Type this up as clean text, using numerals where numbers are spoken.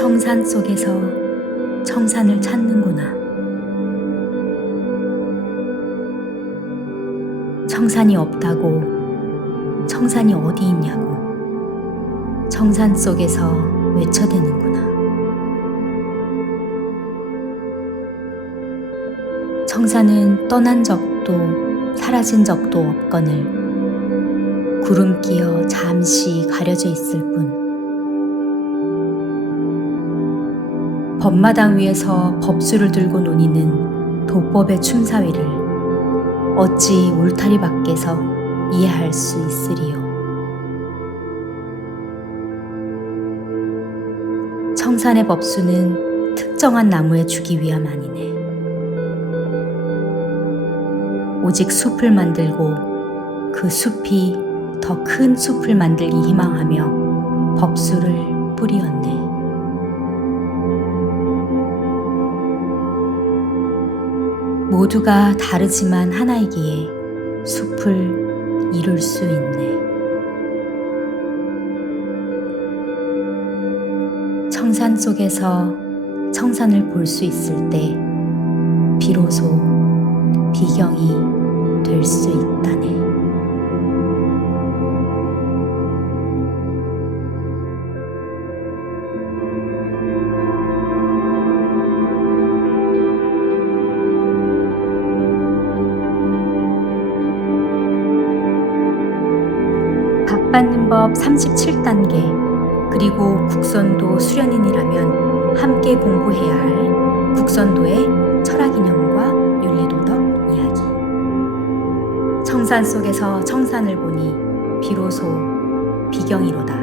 청산 속에서 청산을 찾는구나. 청산이 없다고 청산이 어디 있냐고 청산 속에서 외쳐대는구나. 청산은 떠난 적도 사라진 적도 없거늘 구름 끼어 잠시 가려져 있을 뿐. 법마당 위에서 법수를 들고 논의는 도법의 춤사위를 어찌 울타리 밖에서 이해할 수 있으리요. 청산의 법수는 특정한 나무에 주기 위함 아니네. 오직 숲을 만들고 그 숲이 더 큰 숲을 만들기 희망하며 법수를 뿌리었네. 모두가 다르지만 하나이기에 숲을 이룰 수 있네. 청산 속에서 청산을 볼 수 있을 때 비로소 비경이 될 수 있다네. 받는 법 37단계 그리고 국선도 수련인이라면 함께 공부해야 할 국선도의 철학이념과 윤리도덕 이야기. 청산 속에서 청산을 보니 비로소 비경이로다.